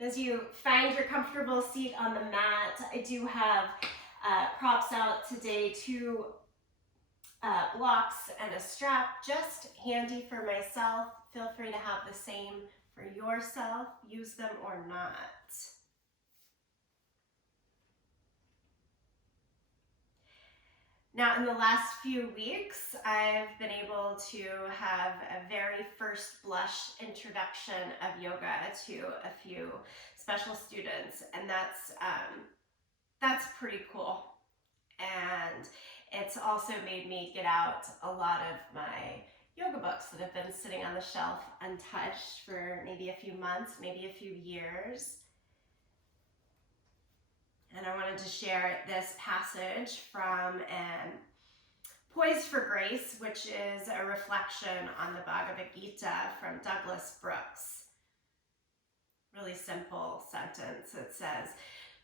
As you find your comfortable seat on the mat, I do have props out today, 2 blocks and a strap, just handy for myself. Feel free to have the same for yourself, use them or not. Now, in the last few weeks, I've been able to have a very first blush introduction of yoga to a few special students, and that's pretty cool. And it's also made me get out a lot of my yoga books that have been sitting on the shelf untouched for maybe a few months, maybe a few years. And I wanted to share this passage from Poised for Grace, which is a reflection on the Bhagavad Gita from Douglas Brooks. Really simple sentence. It says,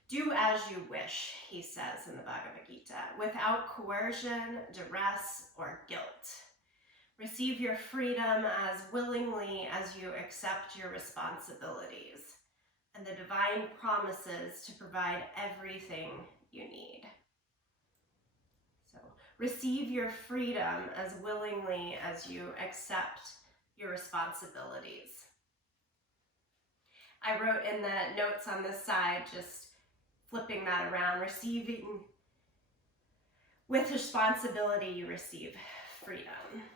"Do as you wish," he says in the Bhagavad Gita, "without coercion, duress, or guilt. Receive your freedom as willingly as you accept your responsibilities and the divine promises to provide everything you need." So, receive your freedom as willingly as you accept your responsibilities. I wrote in the notes on this side, just flipping that around, receiving with responsibility, you receive freedom.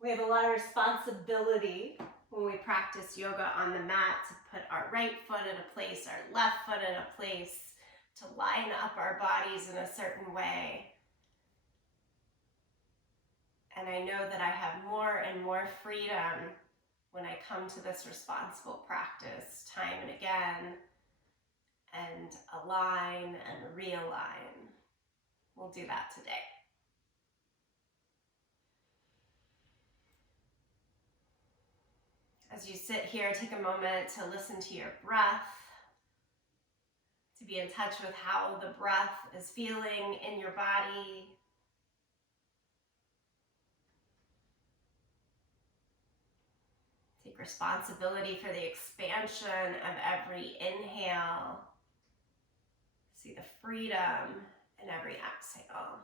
We have a lot of responsibility when we practice yoga on the mat to put our right foot in a place, our left foot in a place, to line up our bodies in a certain way. And I know that I have more and more freedom when I come to this responsible practice time and again, and align and realign. We'll do that today. As you sit here, take a moment to listen to your breath, to be in touch with how the breath is feeling in your body. Take responsibility for the expansion of every inhale. See the freedom in every exhale.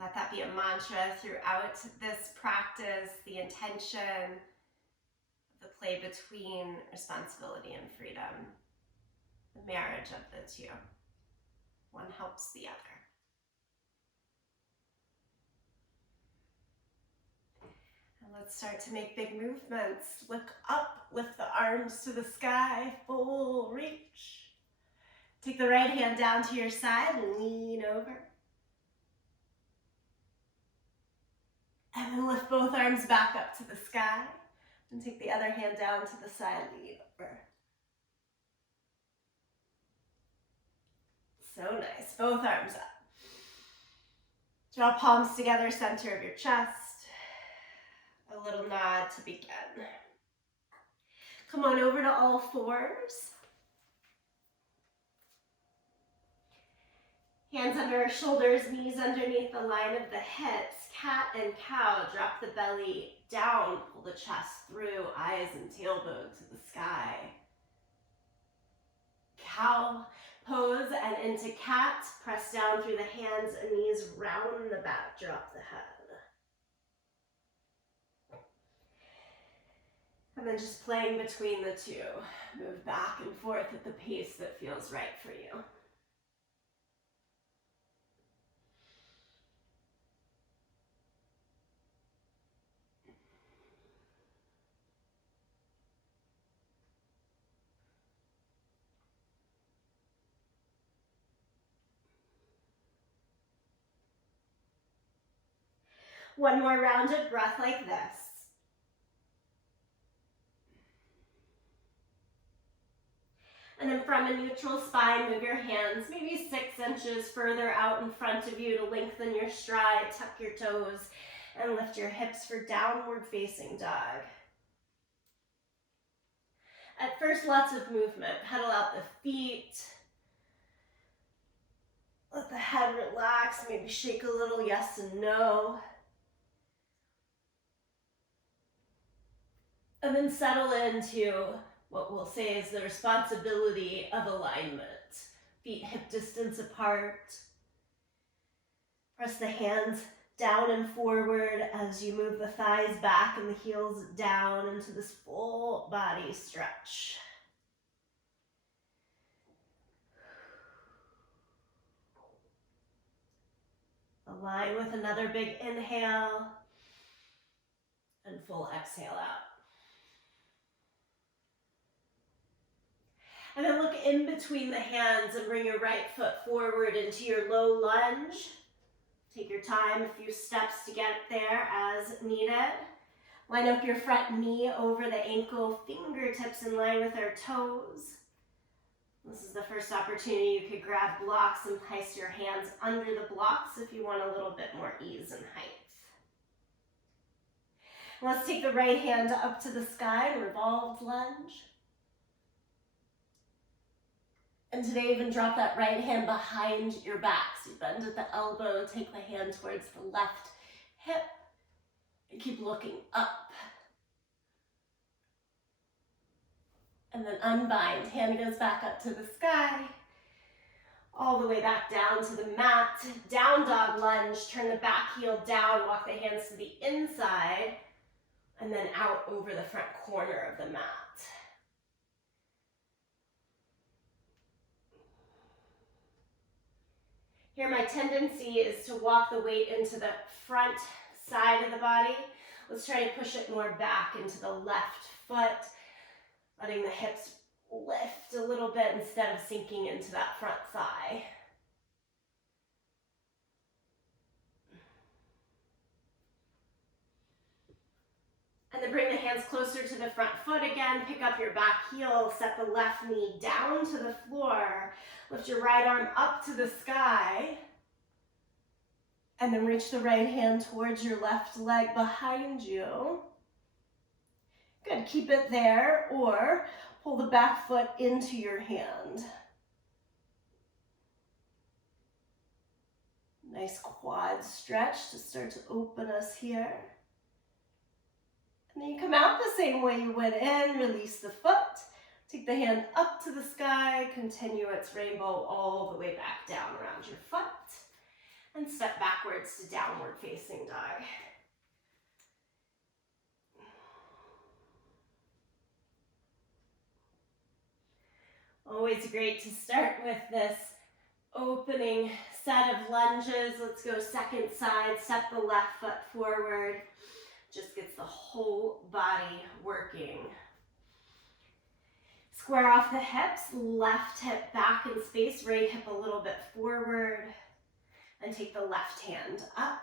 Let that be a mantra throughout this practice, the intention, the play between responsibility and freedom, the marriage of the two. One helps the other. And let's start to make big movements. Look up, lift the arms to the sky, full reach. Take the right hand down to your side and lean over. And then lift both arms back up to the sky. And take the other hand down to the side, lean over. So nice. Both arms up. Draw palms together, center of your chest. A little nod to begin. Come on over to all fours. Hands under our shoulders, knees underneath the line of the hips. Cat and cow, drop the belly down, pull the chest through, eyes and tailbone to the sky. Cow pose and into cat, press down through the hands and knees, round the back, drop the head. And then just playing between the two. Move back and forth at the pace that feels right for you. One more rounded breath like this. And then from a neutral spine, move your hands maybe 6 inches further out in front of you to lengthen your stride, tuck your toes, and lift your hips for downward facing dog. At first, lots of movement. Pedal out the feet. Let the head relax, maybe shake a little yes and no. And then settle into what we'll say is the responsibility of alignment. Feet hip distance apart. Press the hands down and forward as you move the thighs back and the heels down into this full body stretch. Align with another big inhale and full exhale out. And then look in between the hands and bring your right foot forward into your low lunge. Take your time, a few steps to get there as needed. Line up your front knee over the ankle, fingertips in line with our toes. This is the first opportunity you could grab blocks and place your hands under the blocks if you want a little bit more ease and height. Let's take the right hand up to the sky, revolved lunge. And today even drop that right hand behind your back. So you bend at the elbow, take the hand towards the left hip, and keep looking up. And then unbind, hand goes back up to the sky, all the way back down to the mat. Down dog lunge, turn the back heel down, walk the hands to the inside, and then out over the front corner of the mat. Here, my tendency is to walk the weight into the front side of the body. Let's try to push it more back into the left foot, letting the hips lift a little bit instead of sinking into that front thigh. And then bring the hands closer to the front foot again. Pick up your back heel, set the left knee down to the floor. Lift your right arm up to the sky. And then reach the right hand towards your left leg behind you. Good, keep it there, or pull the back foot into your hand. Nice quad stretch to start to open us here. And then you come out the same way you went in, release the foot. Take the hand up to the sky, continue its rainbow all the way back down around your foot, and step backwards to downward facing dog. Always great to start with this opening set of lunges. Let's go second side, step the left foot forward. Just gets the whole body working. Square off the hips, left hip back in space, right hip a little bit forward, and take the left hand up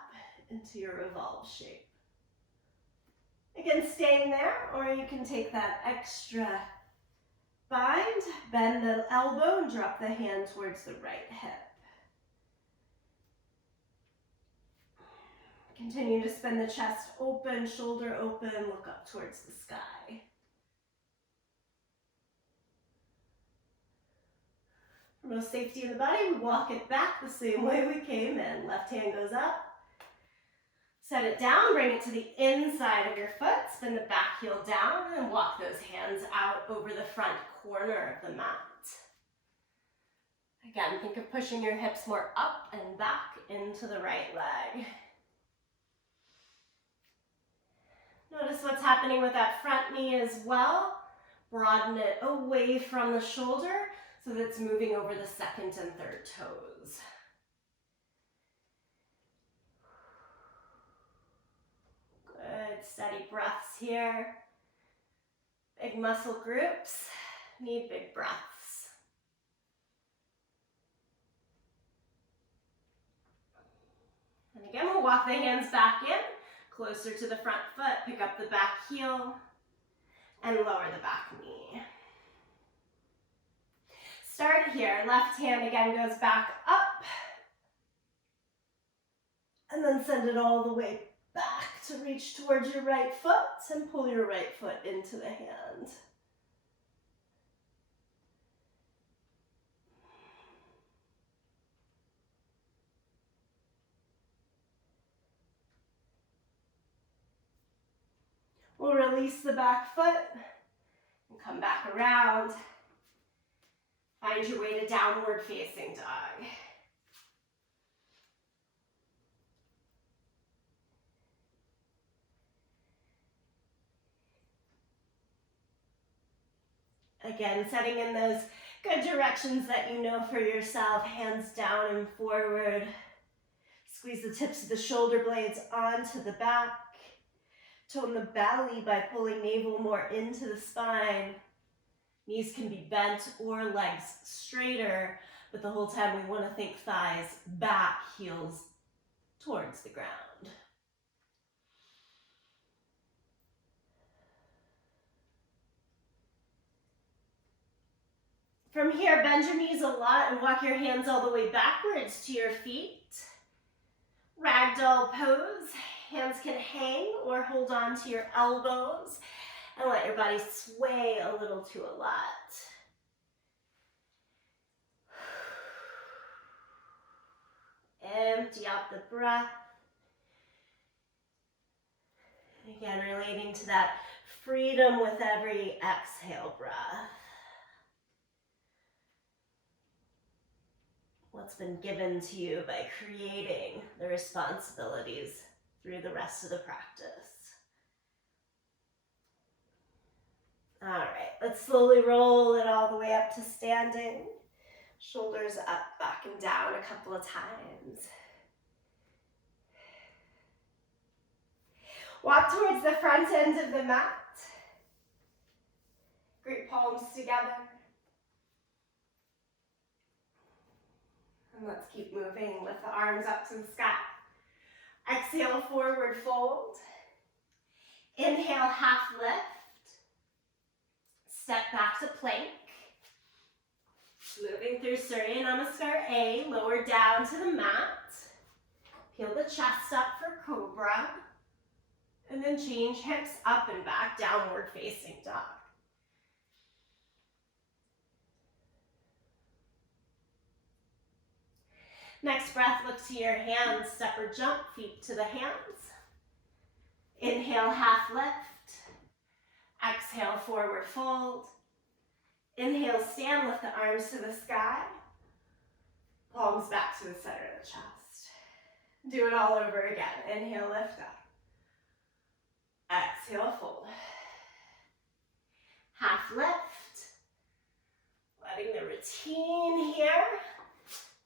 into your revolve shape. Again, staying there, or you can take that extra bind, bend the elbow, and drop the hand towards the right hip. Continue to spin the chest open, shoulder open, look up towards the sky. For most safety in the body, we walk it back the same way we came in. Left hand goes up. Set it down, bring it to the inside of your foot, spin the back heel down, and walk those hands out over the front corner of the mat. Again, think of pushing your hips more up and back into the right leg. Notice what's happening with that front knee as well. Broaden it away from the shoulder so that it's moving over the second and third toes. Good, steady breaths here. Big muscle groups need big breaths. And again, we'll walk the hands back in, closer to the front foot, pick up the back heel, and lower the back knee. Start here, left hand again goes back up, and then send it all the way back to reach towards your right foot and pull your right foot into the hand. release the back foot and come back around. Find your way to downward facing dog. Again, setting in those good directions that you know for yourself. Hands down and forward. Squeeze the tips of the shoulder blades onto the back. Tone the belly by pulling navel more into the spine. Knees can be bent or legs straighter, but the whole time we want to think thighs back, heels towards the ground. From here, bend your knees a lot and walk your hands all the way backwards to your feet. Ragdoll pose. Hands can hang or hold on to your elbows and let your body sway a little to a lot. Empty out the breath. Again, relating to that freedom with every exhale breath. What's been given to you by creating the responsibilities through the rest of the practice. All right, let's slowly roll it all the way up to standing. Shoulders up, back and down a couple of times. Walk towards the front end of the mat. Great palms together. And let's keep moving with the arms up to the sky. Exhale, forward fold. Inhale, half lift. Step back to plank. Moving through Surya Namaskar A, lower down to the mat. Peel the chest up for Cobra. And then change hips up and back, downward facing dog. Next breath, look to your hands, step or jump, feet to the hands. Inhale, half lift. Exhale, forward fold. Inhale, stand, lift the arms to the sky. Palms back to the center of the chest. Do it all over again. Inhale, lift up. Exhale, fold. Half lift. Letting the routine here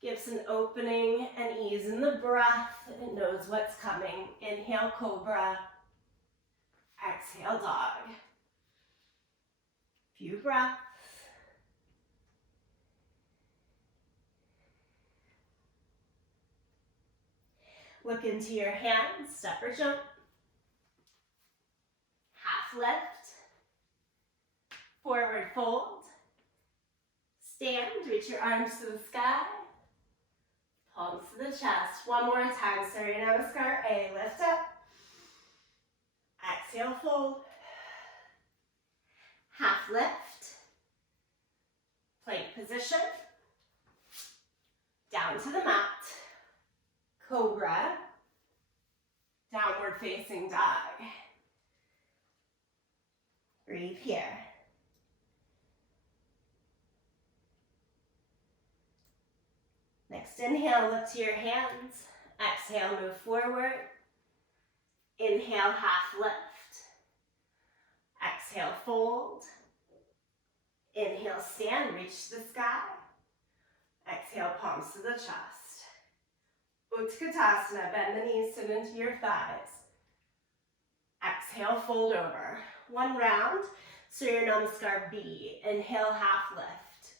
gives an opening and ease in the breath. It knows what's coming. Inhale, Cobra. Exhale, dog. Few breaths. Look into your hands, step or jump. Half lift. Forward fold. Stand, reach your arms to the sky. Palms to the chest. One more time. Surya Namaskar A. Lift up. Exhale, fold. Half lift. Plank position. Down to the mat. Cobra. Downward facing dog. Breathe here. Next inhale, look to your hands. Exhale, move forward. Inhale, half lift. Exhale, fold. Inhale, stand, reach to the sky. Exhale, palms to the chest. Utkatasana, bend the knees, sit into your thighs. Exhale, fold over. One round, Surya Namaskar B. Inhale, half lift.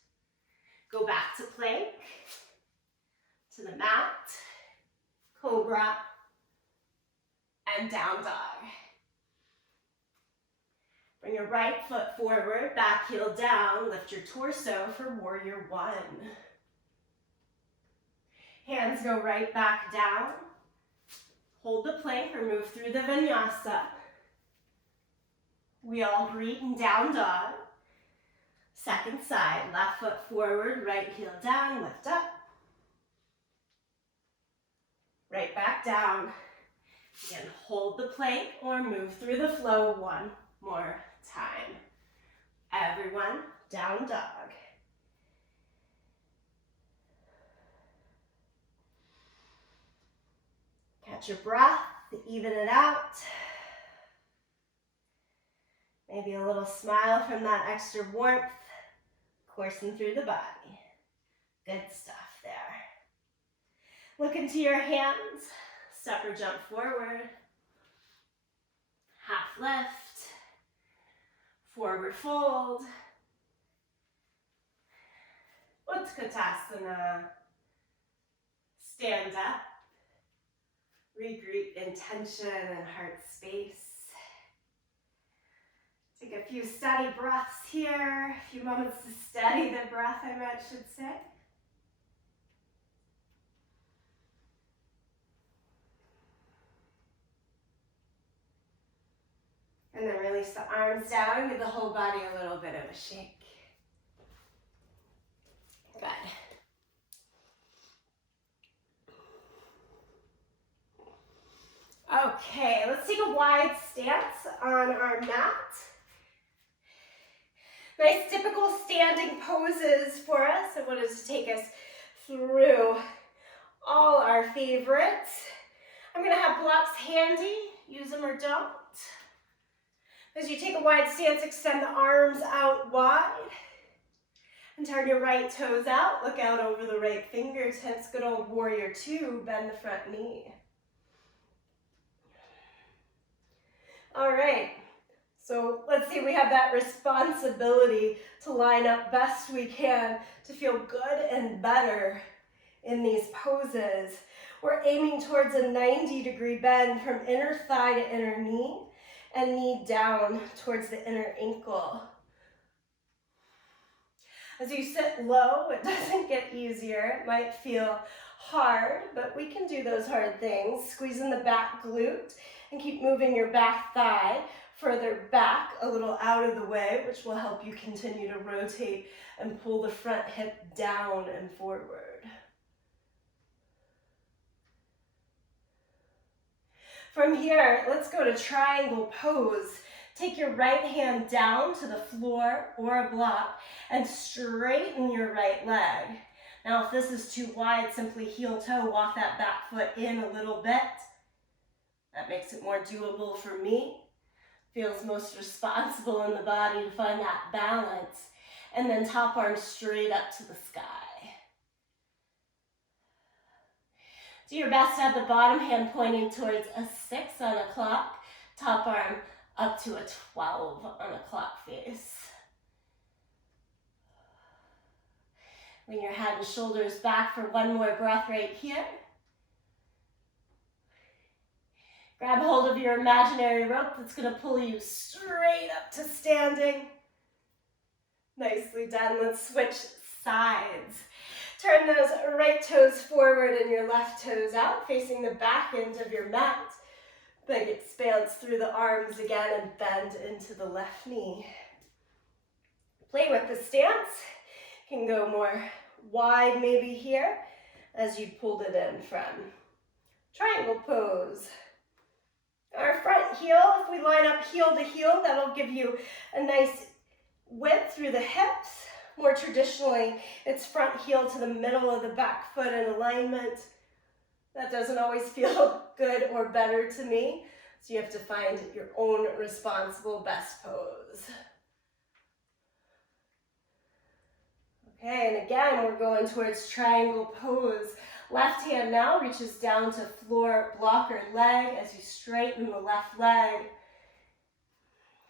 Go back to plank. To the mat, Cobra, and down dog. Bring your right foot forward, back heel down, lift your torso for Warrior One. Hands go right back down. Hold the plank or move through the vinyasa. We all greet in down dog. Second side, left foot forward, right heel down, lift up. Right back down. Again, hold the plank or move through the flow. 1, more time. Everyone, down dog. Catch your breath, even it out. Maybe a little smile from that extra warmth coursing through the body. Good stuff there. Look into your hands. Step or jump forward. Half lift. Forward fold. Utkatasana. Stand up. Regroup intention and heart space. Take a few steady breaths here. A few moments to steady the breath, I should say. And then release the arms down, give the whole body a little bit of a shake. Good. Okay, let's take a wide stance on our mat. Nice typical standing poses for us. I wanted to take us through all our favorites. I'm going to have blocks handy. Use them or don't. As you take a wide stance, extend the arms out wide. And turn your right toes out. Look out over the right fingertips. Good old warrior two. Bend the front knee. All right. So let's see, we have that responsibility to line up best we can to feel good and better in these poses. We're aiming towards a 90-degree bend from inner thigh to inner knee and knee down towards the inner ankle. As you sit low, it doesn't get easier. It might feel hard, but we can do those hard things. Squeeze in the back glute and keep moving your back thigh further back, a little out of the way, which will help you continue to rotate and pull the front hip down and forward. From here, let's go to triangle pose. Take your right hand down to the floor or a block and straighten your right leg. Now, if this is too wide, simply heel toe, walk that back foot in a little bit. That makes it more doable for me. Feels most responsible in the body to find that balance. And then top arm straight up to the sky. Do your best to have the bottom hand pointing towards a 6 on a clock. Top arm up to a 12 on a clock face. Bring your head and shoulders back for one more breath right here. Grab hold of your imaginary rope that's going to pull you straight up to standing. Nicely done. Let's switch sides. Turn those right toes forward and your left toes out, facing the back end of your mat. Big expanse through the arms again and bend into the left knee. Play with the stance. Can go more wide maybe here as you pulled it in from triangle pose. Our front heel, if we line up heel to heel, that'll give you a nice width through the hips. More traditionally, it's front heel to the middle of the back foot in alignment. That doesn't always feel good or better to me, so you have to find your own responsible best pose. Okay, and again, we're going towards triangle pose. Left hand now reaches down to floor, block, or leg as you straighten the left leg.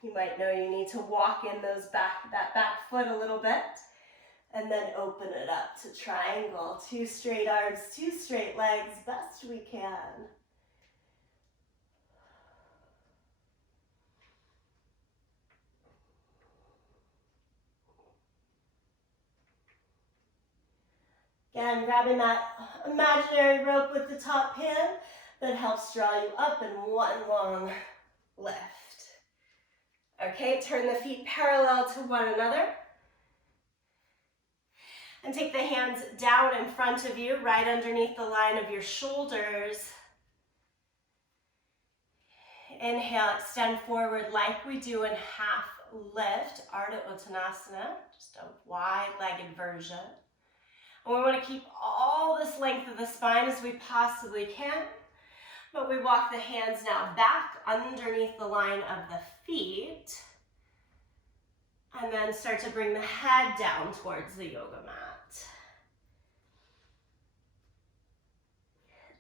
You might know you need to walk in that back foot a little bit and then open it up to triangle. 2 straight arms, 2 straight legs, best we can. Again, grabbing that imaginary rope with the top hand that helps draw you up in one long lift. Okay, turn the feet parallel to one another. And take the hands down in front of you, right underneath the line of your shoulders. Inhale, extend forward like we do in half lift, Ardha Uttanasana, just a wide-legged version. And we want to keep all this length of the spine as we possibly can, but we walk the hands now back underneath the line of the feet, and then start to bring the head down towards the yoga mat.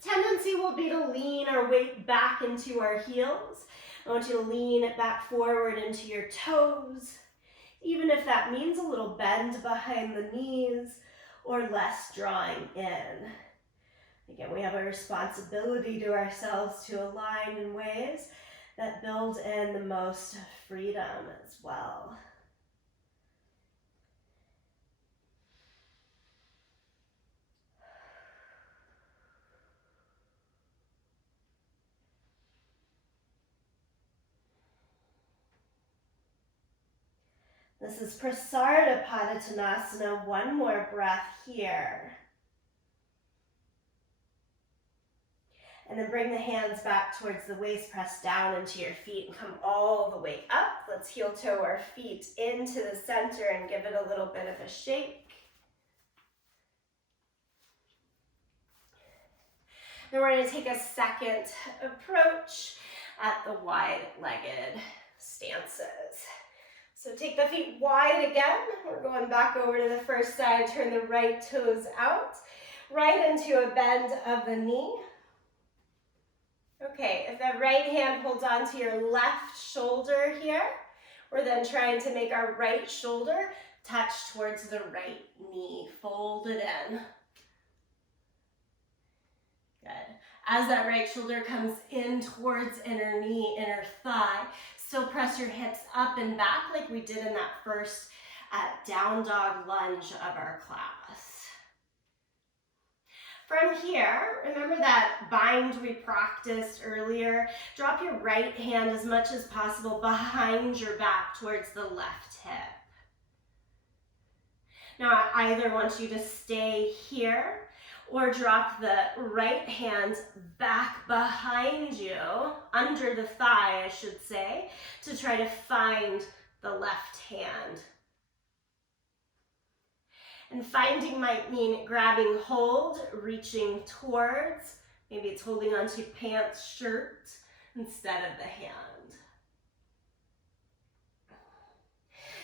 Tendency will be to lean our weight back into our heels. I want you to lean it back forward into your toes, even if that means a little bend behind the knees or less drawing in. Again, we have a responsibility to ourselves to align in ways that build in the most freedom as well. This is Prasarita Padottanasana. One more breath here. And then bring the hands back towards the waist, press down into your feet and come all the way up. Let's heel toe our feet into the center and give it a little bit of a shake. Then we're going to take a second approach at the wide-legged stances. So take the feet wide again. We're going back over to the first side. Turn the right toes out, right into a bend of the knee. Okay, if that right hand holds onto your left shoulder here, we're then trying to make our right shoulder touch towards the right knee. Fold it in. Good. As that right shoulder comes in towards inner knee, inner thigh, still press your hips up and back like we did in that first down dog lunge of our class. From here, remember that bind we practiced earlier? Drop your right hand as much as possible behind your back towards the left hip. Now, I either want you to stay here or drop the right hand back behind you, under the thigh, I should say, to try to find the left hand. And finding might mean grabbing hold, reaching towards, maybe it's holding onto pants, shirt, instead of the hand.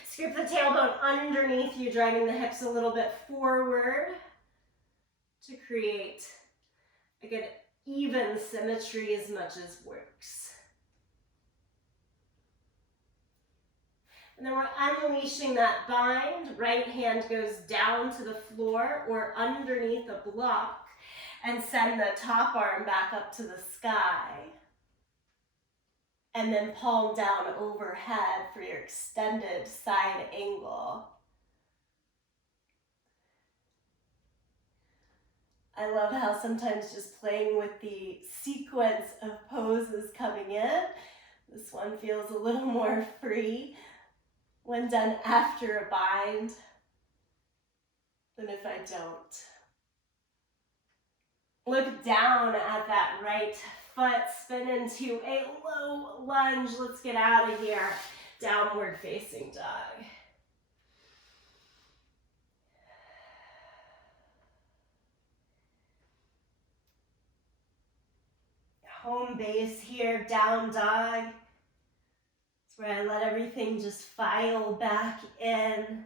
Scoop the tailbone underneath you, driving the hips a little bit forward to create a good even symmetry as much as works. And then we're unleashing that bind. Right hand goes down to the floor or underneath a block and send the top arm back up to the sky. And then palm down overhead for your extended side angle. I love how sometimes just playing with the sequence of poses coming in, this one feels a little more free when done after a bind than if I don't. Look down at that right foot, spin into a low lunge. Let's get out of here. Downward facing dog. Home base here, down dog. It's where I let everything just file back in.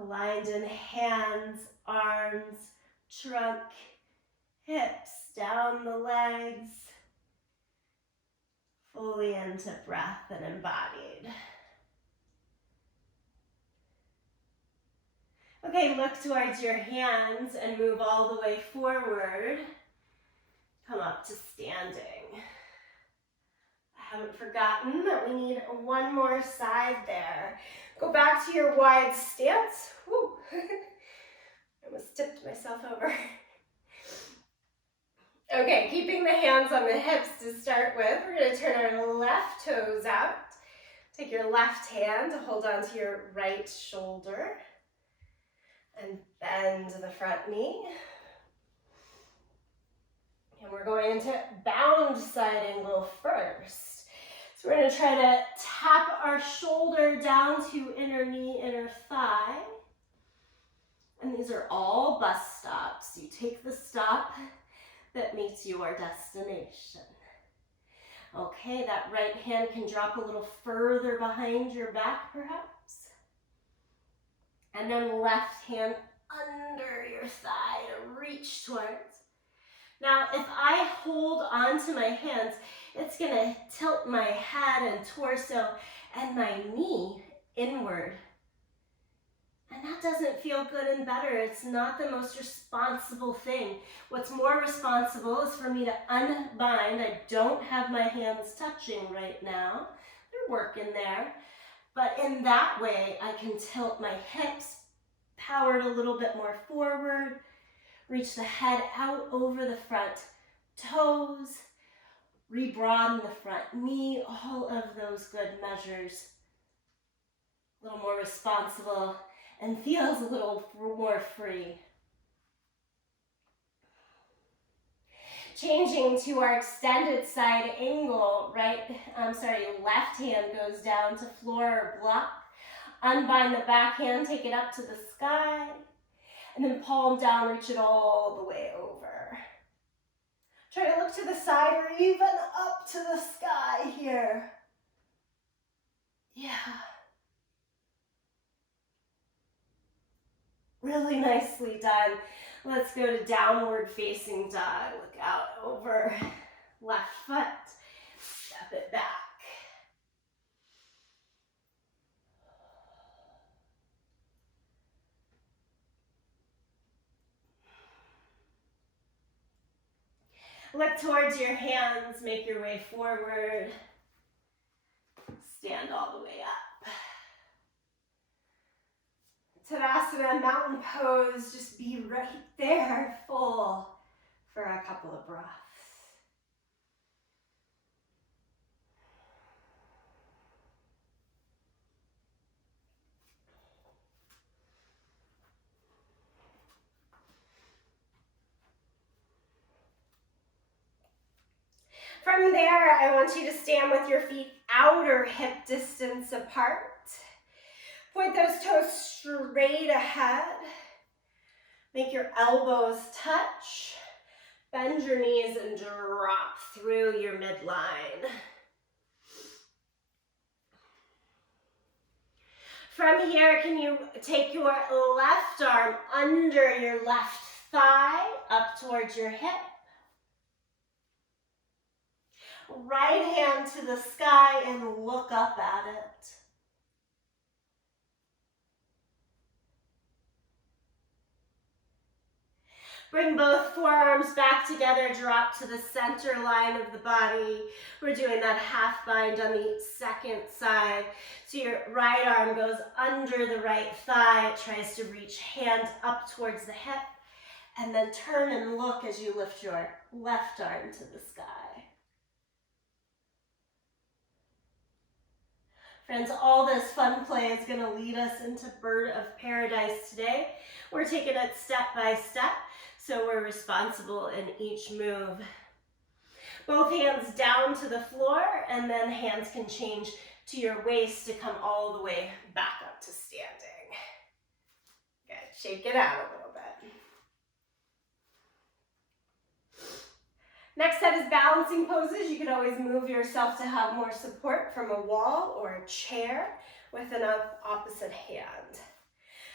Aligned in hands, arms, trunk, hips, down the legs. Fully into breath and embodied. Okay, look towards your hands and move all the way forward. Come up to standing. I haven't forgotten that we need one more side there. Go back to your wide stance. Woo. I almost tipped myself over. Okay, keeping the hands on the hips to start with. We're going to turn our left toes out. Take your left hand to hold onto your right shoulder. And bend the front knee. And we're going into bound side angle first. So we're going to try to tap our shoulder down to inner knee, inner thigh. And these are all bus stops. You take the stop that meets your destination. Okay, that right hand can drop a little further behind your back, perhaps. And then left hand under your thigh to reach towards. Now, if I hold onto my hands, it's going to tilt my head and torso and my knee inward. And that doesn't feel good and better. It's not the most responsible thing. What's more responsible is for me to unbind. I don't have my hands touching right now. They're working there. But in that way, I can tilt my hips, powered a little bit more forward, reach the head out over the front toes, rebroaden the front knee, all of those good measures. A little more responsible and feels a little more free. Changing to our extended side angle, left hand goes down to floor or block. Unbind the back hand, take it up to the sky, and then palm down, reach it all the way over. Try to look to the side or even up to the sky here. Yeah. Really nicely done. Let's go to downward facing dog. Look out over left foot. Step it back. Look towards your hands. Make your way forward. Stand all the way up. Tadasana, mountain pose, just be right there, full, for a couple of breaths. From there, I want you to stand with your feet outer hip distance apart. Point those toes straight ahead. Make your elbows touch. Bend your knees and drop through your midline. From here, can you take your left arm under your left thigh, up towards your hip. Right hand to the sky and look up at it. Bring both forearms back together, drop to the center line of the body. We're doing that half bind on the second side. So your right arm goes under the right thigh. It tries to reach hand up towards the hip. And then turn and look as you lift your left arm to the sky. Friends, all this fun play is going to lead us into Bird of Paradise today. We're taking it step by step, so we're responsible in each move. Both hands down to the floor, and then hands can change to your waist to come all the way back up to standing. Good, shake it out a little bit. Next set is balancing poses. You can always move yourself to have more support from a wall or a chair with an opposite hand.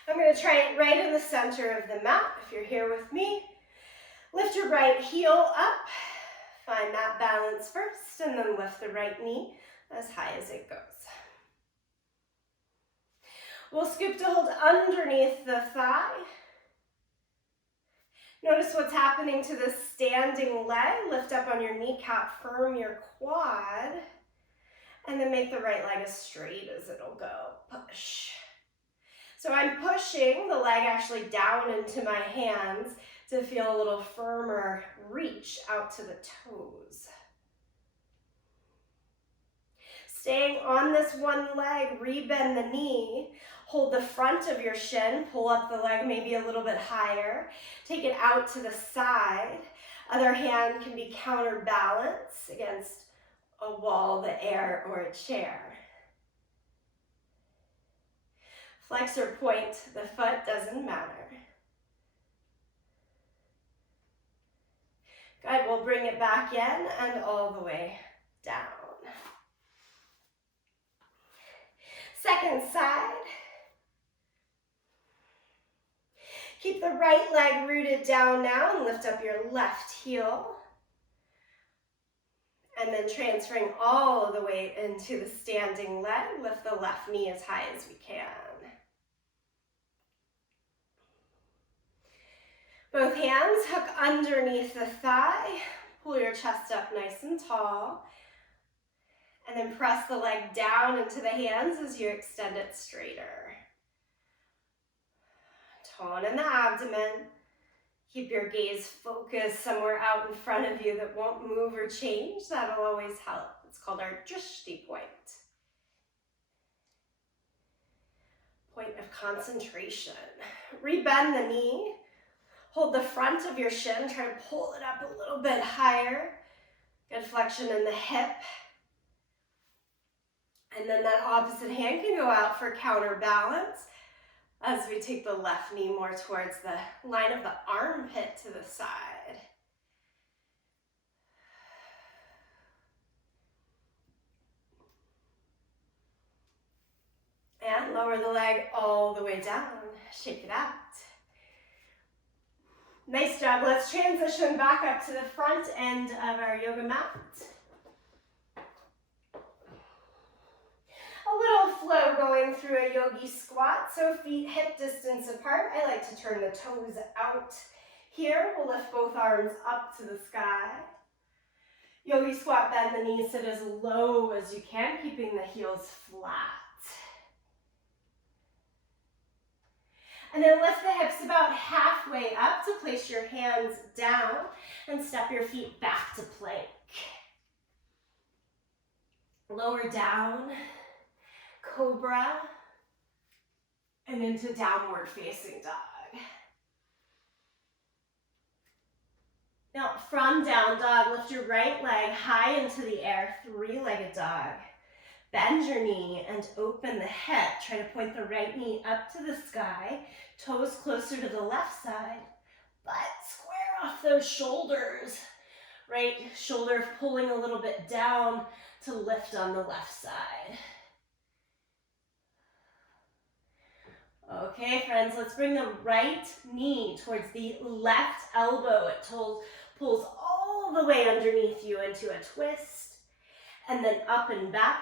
I'm going to try it right in the center of the mat. If you're here with me, lift your right heel up. Find that balance first, and then lift the right knee as high as it goes. We'll scoop to hold underneath the thigh. Notice what's happening to the standing leg. Lift up on your kneecap, firm your quad, and then make the right leg as straight as it'll go. Push. So I'm pushing the leg actually down into my hands to feel a little firmer reach out to the toes. Staying on this one leg, rebend the knee. Hold the front of your shin, pull up the leg maybe a little bit higher. Take it out to the side. Other hand can be counterbalance against a wall, the air, or a chair. Flex or point the foot, doesn't matter. Good, we'll bring it back in and all the way down. Second side. Keep the right leg rooted down now and lift up your left heel. And then transferring all of the weight into the standing leg, lift the left knee as high as we can. Both hands hook underneath the thigh. Pull your chest up nice and tall. And then press the leg down into the hands as you extend it straighter. Tone in the abdomen. Keep your gaze focused somewhere out in front of you that won't move or change. That'll always help. It's called our drishti point. Point of concentration. Rebend the knee. Hold the front of your shin. Try to pull it up a little bit higher. Good flexion in the hip. And then that opposite hand can go out for counterbalance as we take the left knee more towards the line of the armpit to the side. And lower the leg all the way down. Shake it out. Nice job. Let's transition back up to the front end of our yoga mat. A little flow going through a yogi squat, so feet hip distance apart. I like to turn the toes out here. We'll lift both arms up to the sky. Yogi squat, bend the knees, sit as low as you can, keeping the heels flat. And then lift the hips about halfway up to place your hands down and step your feet back to plank. Lower down. Cobra, and into downward facing dog. Now from down dog, lift your right leg high into the air, three-legged dog. Bend your knee and open the hip. Try to point the right knee up to the sky, toes closer to the left side, but square off those shoulders. Right shoulder pulling a little bit down to lift on the left side. Okay, friends, let's bring the right knee towards the left elbow. It pulls all the way underneath you into a twist, and then up and back.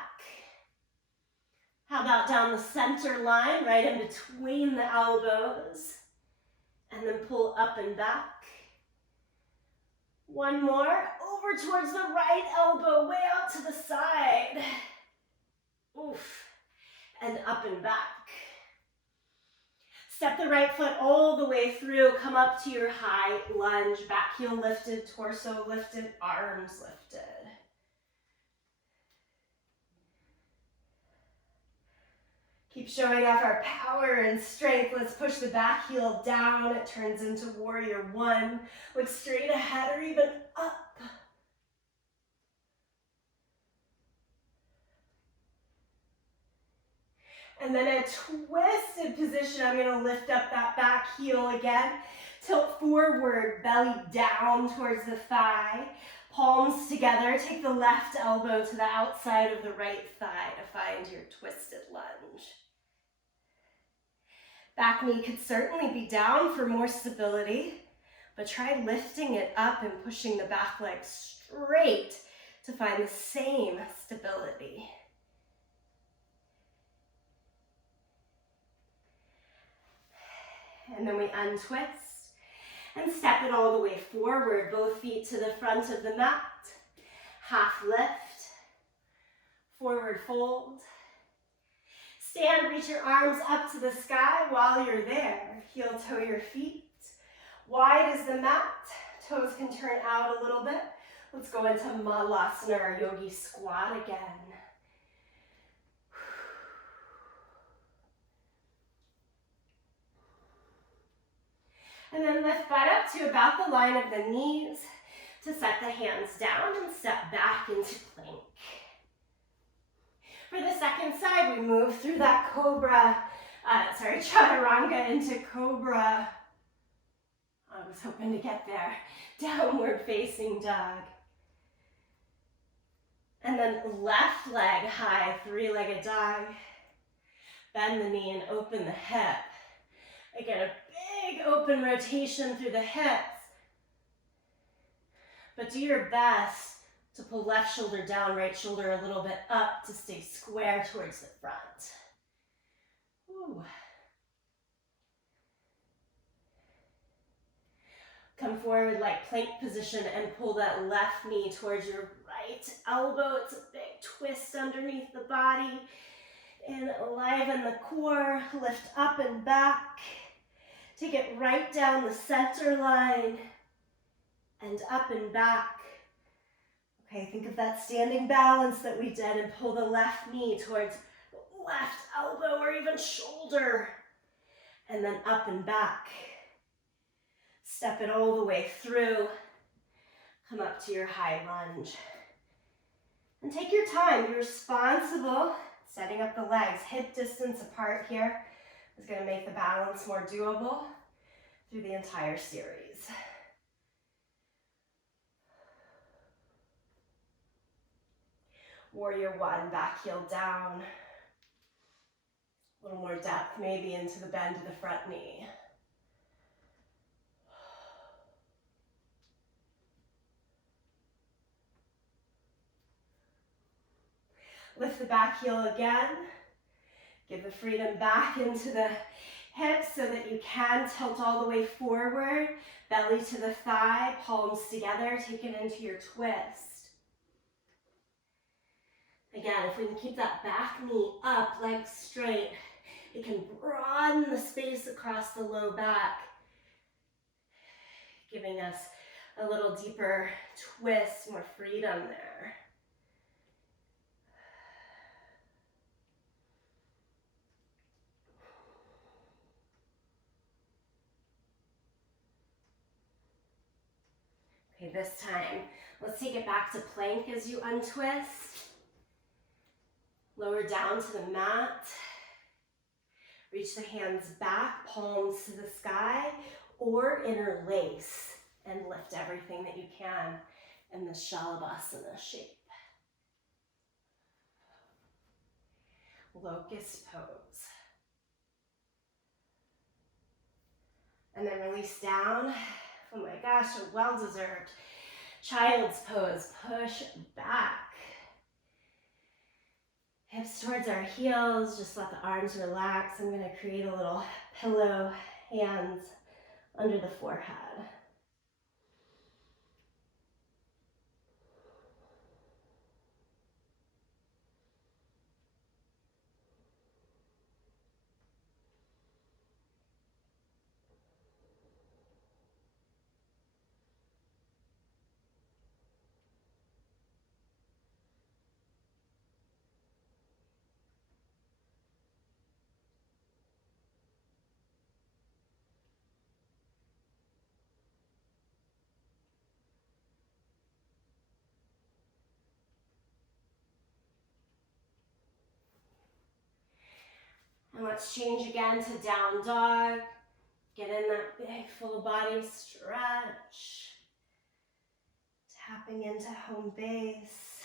How about down the center line, right in between the elbows, and then pull up and back. One more, over towards the right elbow, way out to the side. Oof, and up and back. Step the right foot all the way through, come up to your high lunge, back heel lifted, torso lifted, arms lifted. Keep showing off our power and strength. Let's push the back heel down. It turns into warrior one. Look straight ahead or even up. And then a twisted position. I'm going to lift up that back heel again. Tilt forward, belly down towards the thigh. Palms together. Take the left elbow to the outside of the right thigh to find your twisted lunge. Back knee could certainly be down for more stability, but try lifting it up and pushing the back leg straight to find the same stability. And then we untwist and step it all the way forward, both feet to the front of the mat. Half lift, forward fold. Stand, reach your arms up to the sky while you're there. Heel toe your feet. Wide as the mat, toes can turn out a little bit. Let's go into Malasana, or yogi squat again. And then lift butt up to about the line of the knees. to set the hands down and step back into plank. For the second side, we move through that chaturanga into cobra. I was hoping to get there. Downward facing dog. And then left leg high, three-legged dog. Bend the knee and open the hip. Again, a big open rotation through the hips. But do your best to pull left shoulder down, right shoulder a little bit up to stay square towards the front. Ooh. Come forward like plank position and pull that left knee towards your right elbow. It's a big twist underneath the body. And enliven the core, lift up and back. Take it right down the center line and up and back. Okay, think of that standing balance that we did and pull the left knee towards the left elbow or even shoulder. And then up and back. Step it all the way through. Come up to your high lunge. And take your time, be responsible. Setting up the legs, hip distance apart here is going to make the balance more doable through the entire series. Warrior one, back heel down. A little more depth maybe into the bend of the front knee. Lift the back heel again. Give the freedom back into the hips so that you can tilt all the way forward. Belly to the thigh, palms together, take it into your twist. Again, if we can keep that back knee up, legs straight, it can broaden the space across the low back, giving us a little deeper twist, more freedom there. Okay, this time, let's take it back to plank as you untwist. Lower down to the mat. Reach the hands back, palms to the sky, or interlace and lift everything that you can in this Shalabhasana shape. Locust pose. And then release down. Oh my gosh, a well-deserved child's pose. Push back. Hips towards our heels. Just let the arms relax. I'm going to create a little pillow, hands under the forehead. And let's change again to down dog. Get in that big full body stretch. Tapping into home base.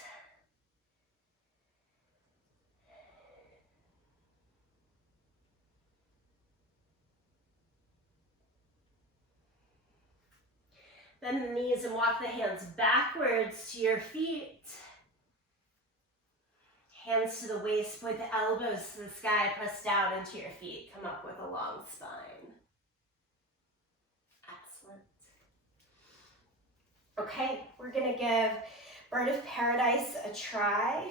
Bend the knees and walk the hands backwards to your feet. Hands to the waist, point the elbows to the sky, press down into your feet. Come up with a long spine. Excellent. Okay, we're gonna give Bird of Paradise a try.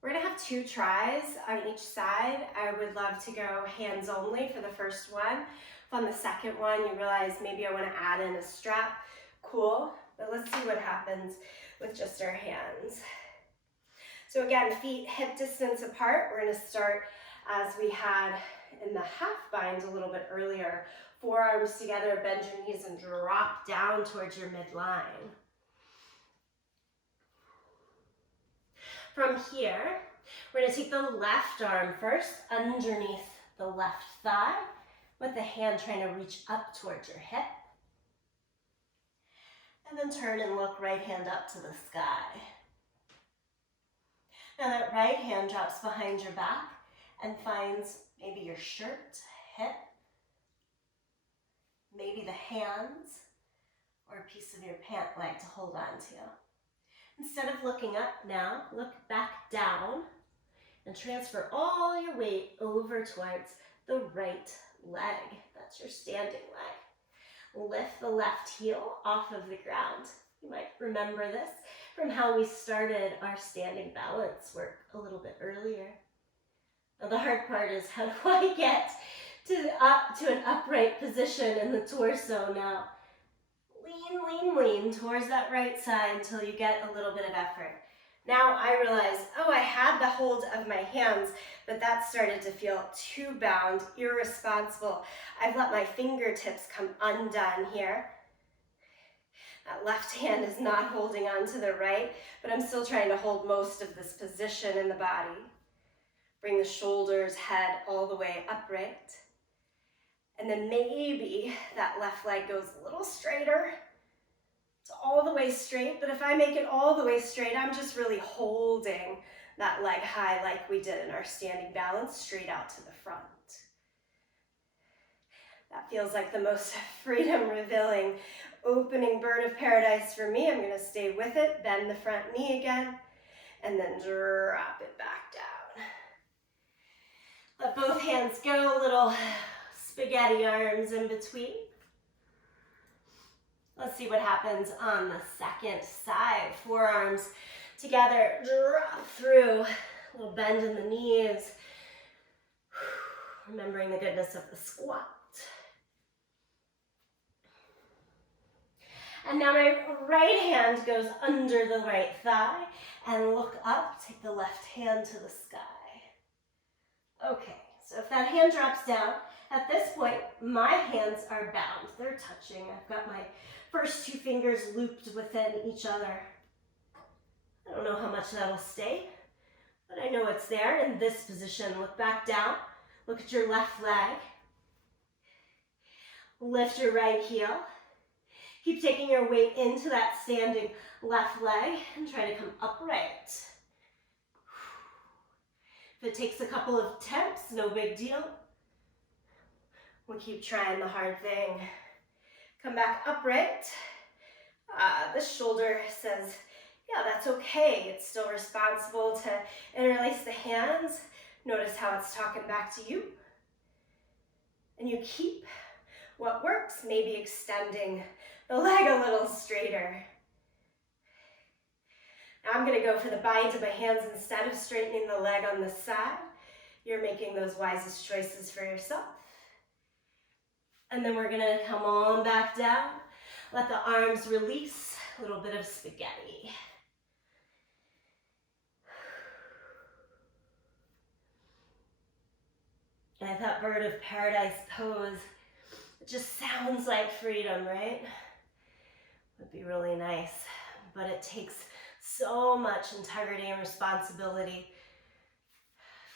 We're gonna have 2 tries on each side. I would love to go hands only for the first one. If on the second one you realize maybe I wanna add in a strap, cool, but let's see what happens with just our hands. So again, feet hip distance apart. We're gonna start as we had in the half bind a little bit earlier. Forearms together, bend your knees and drop down towards your midline. From here, we're going to take the left arm first underneath the left thigh with the hand trying to reach up towards your hip. And then turn and look right hand up to the sky. Now that right hand drops behind your back and finds maybe your shirt, hip, maybe the hands, or a piece of your pant leg to hold on to. Instead of looking up now, look back down and transfer all your weight over towards the right leg. That's your standing leg. Lift the left heel off of the ground. You might remember this from how we started our standing balance work a little bit earlier. Now the hard part is, how do I get to an upright position in the torso now? Lean towards that right side until you get a little bit of effort. Now I realize, oh, I had the hold of my hands, but that started to feel too bound, irresponsible. I've let my fingertips come undone here. That left hand is not holding on to the right, but I'm still trying to hold most of this position in the body. Bring the shoulders, head all the way upright. And then maybe that left leg goes a little straighter. It's all the way straight, but if I make it all the way straight, I'm just really holding that leg high like we did in our standing balance, straight out to the front. That feels like the most freedom-revealing opening bird of paradise for me. I'm going to stay with it, bend the front knee again, and then drop it back down. Let both hands go, little spaghetti arms in between. Let's see what happens on the second side. Forearms together, drop through, a little bend in the knees. Remembering the goodness of the squat. And now my right hand goes under the right thigh and look up, take the left hand to the sky. Okay, so if that hand drops down, at this point, my hands are bound. They're touching. I've got my first two fingers looped within each other. I don't know how much that'll stay, but I know it's there in this position. Look back down. Look at your left leg. Lift your right heel. Keep taking your weight into that standing left leg and try to come upright. If it takes a couple of attempts, no big deal. We'll keep trying the hard thing. Come back upright. The shoulder says, yeah, that's okay. It's still responsible to interlace the hands. Notice how it's talking back to you. And you keep what works, maybe extending the leg a little straighter. Now I'm going to go for the bind of my hands instead of straightening the leg on the side. You're making those wisest choices for yourself. And then we're going to come on back down. Let the arms release, a little bit of spaghetti. And that bird of paradise pose, it just sounds like freedom, right? Would be really nice, but it takes so much integrity and responsibility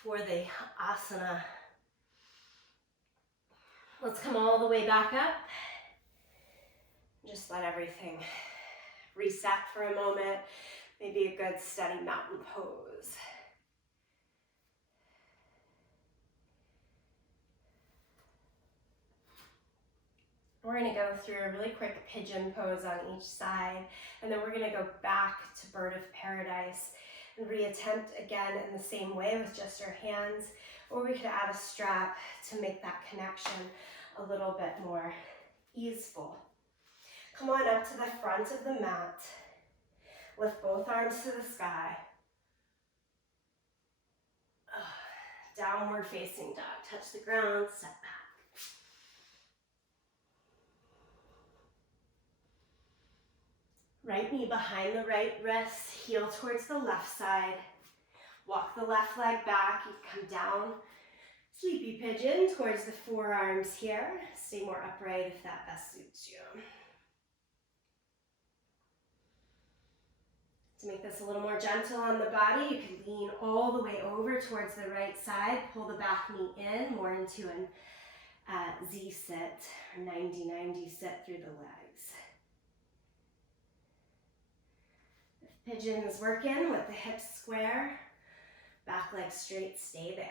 for the asana. Let's come all the way back up. Just let everything reset for a moment. Maybe a good steady mountain pose. We're going to go through a really quick pigeon pose on each side, and then we're going to go back to bird of paradise and reattempt again in the same way with just our hands, or we could add a strap to make that connection a little bit more easeful. Come on up to the front of the mat. Lift both arms to the sky. Downward facing dog. Touch the ground, step back. Right knee behind the right wrist, heel towards the left side. Walk the left leg back. You come down, Sleepy pigeon towards the forearms here. Stay more upright if that best suits you. To make this a little more gentle on the body, you can lean all the way over towards the right side, pull the back knee in, more into an Z-sit, or 90-90 sit through the legs. If pigeon is working with the hips square, back leg straight, stay there.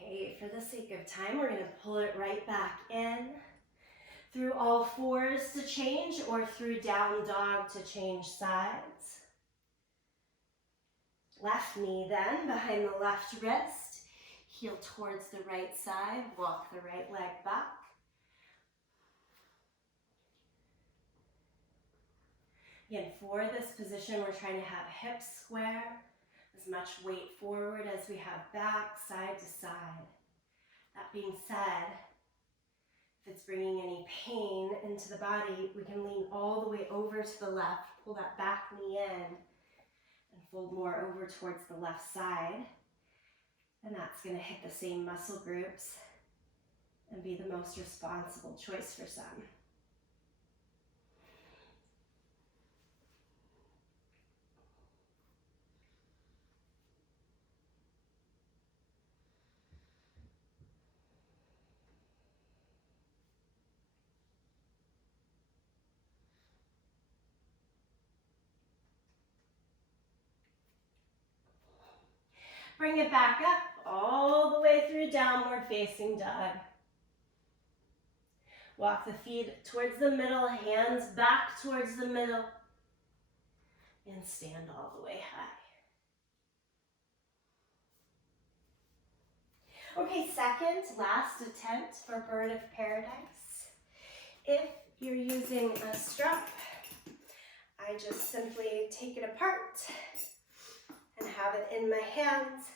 Okay, for the sake of time, we're going to pull it right back in. Through all fours to change, or through down dog to change sides. Left knee then, behind the left wrist. Heel towards the right side, walk the right leg back. Again, for this position, we're trying to have hips square, as much weight forward as we have back, side to side. That being said, if it's bringing any pain into the body, we can lean all the way over to the left, pull that back knee in, and fold more over towards the left side. And that's going to hit the same muscle groups and be the most responsible choice for some. Bring it back up, all the way through downward facing dog. Walk the feet towards the middle, hands back towards the middle, and stand all the way high. Okay, second, last attempt for bird of paradise. If you're using a strap, I just simply take it apart and have it in my hands,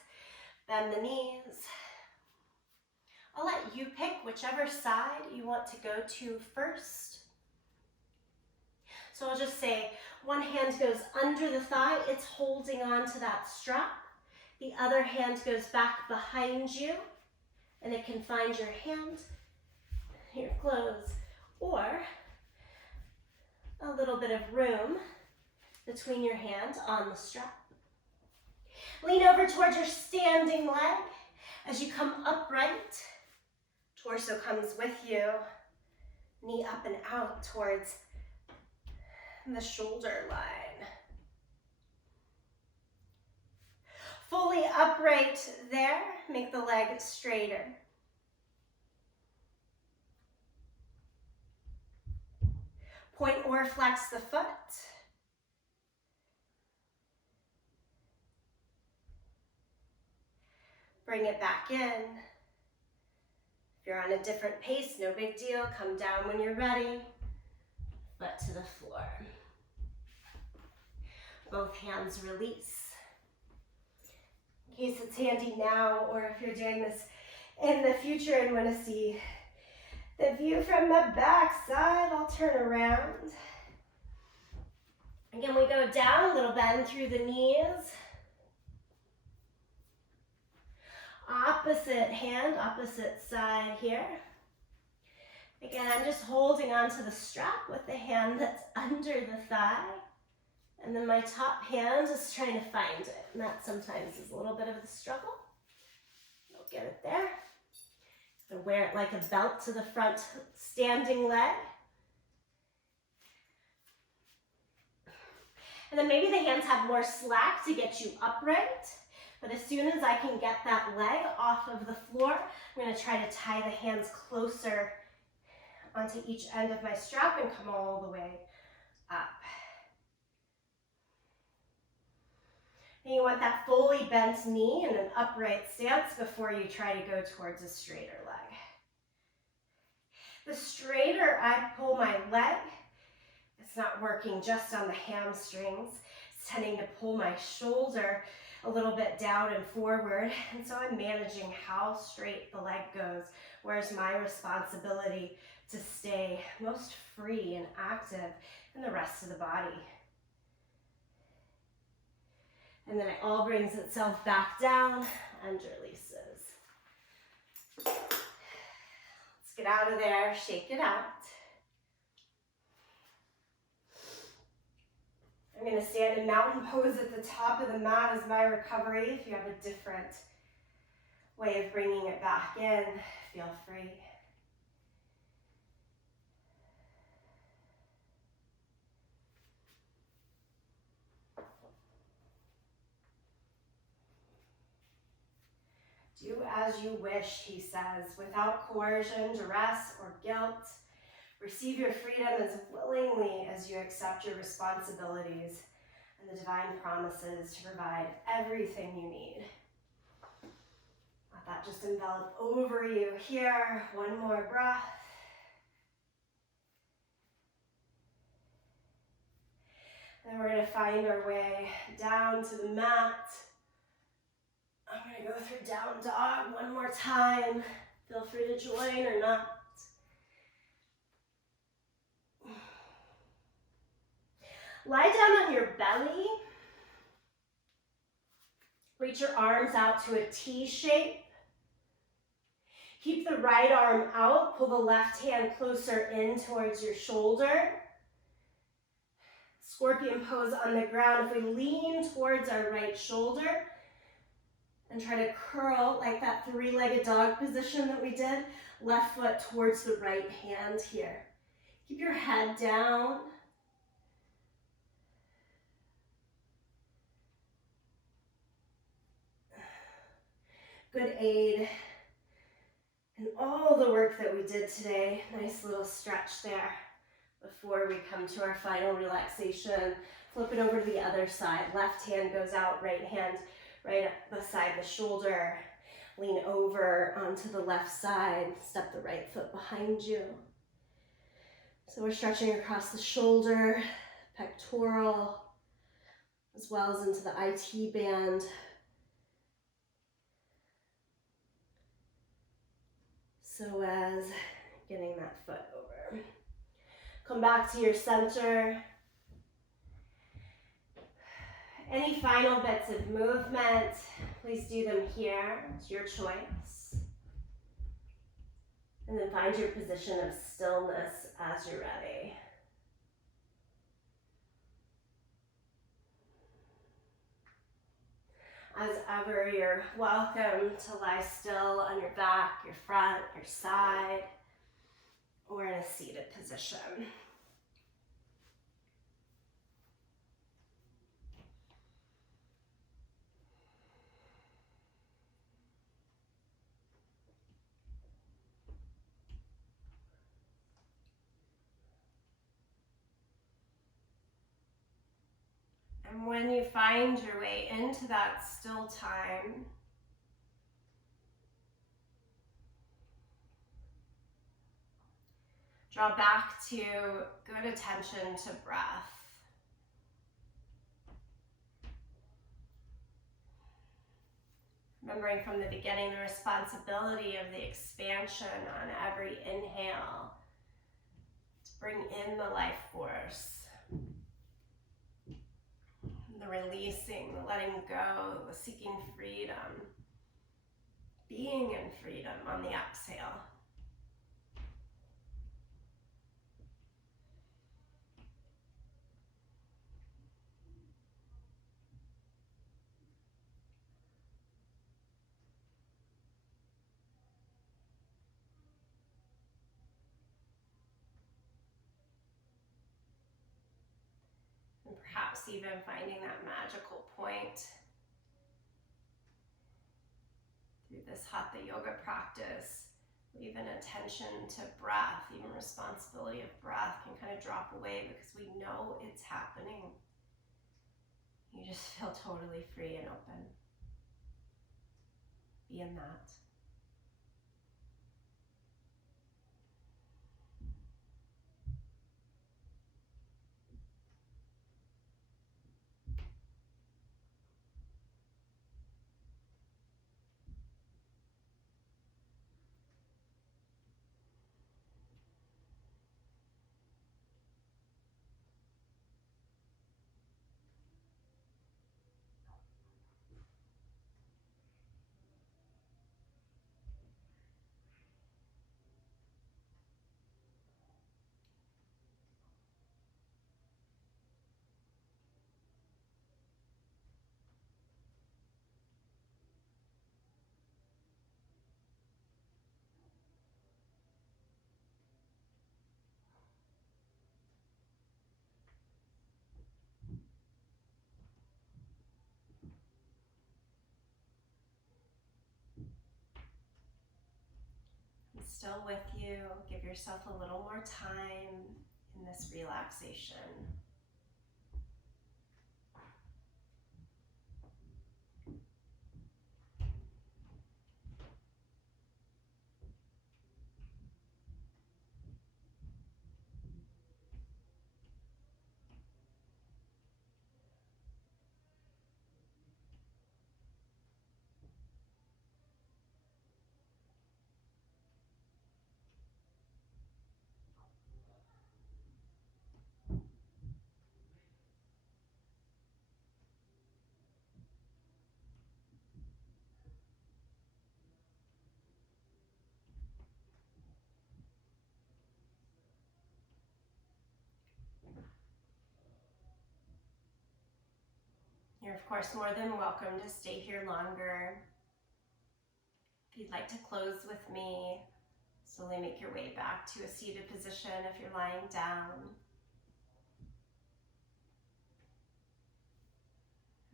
bend the knees. I'll let you pick whichever side you want to go to first. So I'll just say one hand goes under the thigh, it's holding on to that strap. The other hand goes back behind you, and it can find your hand, your clothes, or a little bit of room between your hand on the strap. Lean over towards your standing leg. As you come upright, torso comes with you, knee up and out towards the shoulder line. Fully upright there, make the leg straighter. Point or flex the foot. Bring it back in. If you're on a different pace, no big deal. Come down when you're ready. Foot to the floor. Both hands release. In case it's handy now, or if you're doing this in the future and want to see the view from the back side, I'll turn around. Again, we go down, a little bend through the knees. Opposite hand, opposite side here. Again, I'm just holding onto the strap with the hand that's under the thigh. And then my top hand is trying to find it. And that sometimes is a little bit of the struggle. You'll get it there. So wear it like a belt to the front standing leg. And then maybe the hands have more slack to get you upright. But as soon as I can get that leg off of the floor, I'm going to try to tie the hands closer onto each end of my strap and come all the way up. And you want that fully bent knee in an upright stance before you try to go towards a straighter leg. The straighter I pull my leg, it's not working just on the hamstrings. It's tending to pull my shoulder a little bit down and forward. And so I'm managing how straight the leg goes. Where's my responsibility to stay most free and active in the rest of the body? And then it all brings itself back down and releases. Let's get out of there, shake it out. I'm going to stand in mountain pose at the top of the mat as my recovery. If you have a different way of bringing it back in, feel free. Do as you wish, he says, without coercion, duress, or guilt. Receive your freedom as willingly as you accept your responsibilities and the divine promises to provide everything you need. Let that just envelop over you here. One more breath. Then we're going to find our way down to the mat. I'm going to go through down dog one more time. Feel free to join or not. Lie down on your belly. Reach your arms out to a T shape. Keep the right arm out. Pull the left hand closer in towards your shoulder. Scorpion pose on the ground. If we lean towards our right shoulder and try to curl like that three-legged dog position that we did, left foot towards the right hand here. Keep your head down. Good aid. And all the work that we did today, nice little stretch there before we come to our final relaxation. Flip it over to the other side. Left hand goes out, right hand right up beside the shoulder. Lean over onto the left side. Step the right foot behind you. So we're stretching across the shoulder, pectoral, as well as into the IT band. So as getting that foot over. Come back to your center. Any final bits of movement, please do them here. It's your choice. And then find your position of stillness as you're ready. As ever, you're welcome to lie still on your back, your front, your side, or in a seated position. And when you find your way into that still time, draw back to good attention to breath. Remembering from the beginning the responsibility of the expansion on every inhale to bring in the life force. The releasing, the letting go, the seeking freedom, being in freedom on the exhale. And perhaps even finding that magical point through this Hatha yoga practice, even attention to breath, even responsibility of breath can kind of drop away because we know it's happening. You just feel totally free and open. Be in that. still with you. Give yourself a little more time in this relaxation. You're of course more than welcome to stay here longer. If you'd like to close with me, slowly make your way back to a seated position if you're lying down.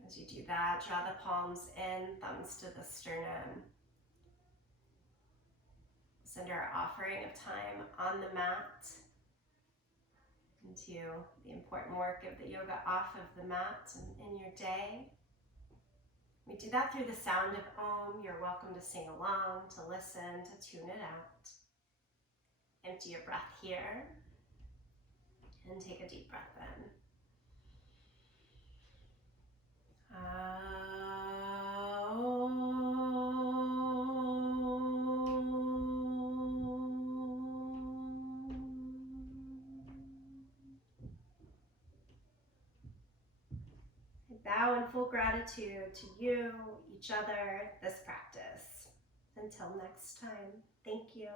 As you do that, draw the palms in, thumbs to the sternum. Send our offering of time on the mat into the important work of the yoga off of the mat and in your day. We do that through the sound of Om. You're welcome to sing along, to listen, to tune it out. Empty your breath here and take a deep breath in. Bow in full gratitude to you, each other, this practice. Until next time, thank you.